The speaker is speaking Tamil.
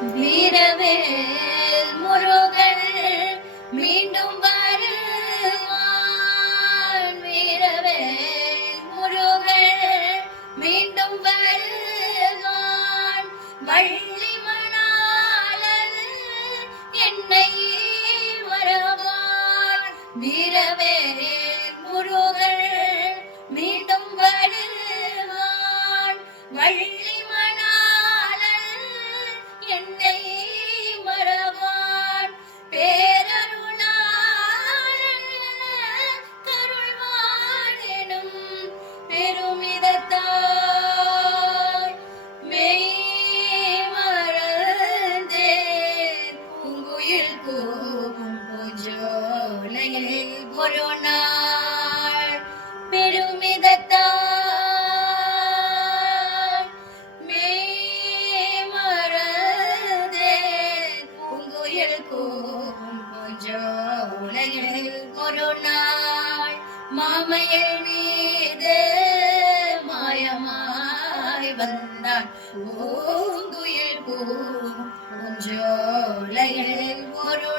வீரவேல் முருகன் மீண்டும் வருவான். வீரவேல் முருகன் மீண்டும் வருவான். வள்ளி மணாளன் என்னை மறவான். வீரவேல் முருகன் மீண்டும் வருவான். வள்ளி மணாளன் என்னை மறவான். பேரருளாளன் கருள்வான் எனும் பெருமிதத்தால் மெய் மறந்தேன். பூங்குயில் கூவும் பூஞ்சோலையில் ஒரு நாள் பெருமிதத்தால் மெய் மறந்தேன். பூங்குயில் கூவும் பூஞ்சோலையில் ஒரு நாள் மாமையில் மீது மாயமாய் வந்தான். பூங்குயில் கூவும் பூஞ்சோலையில் ஒரு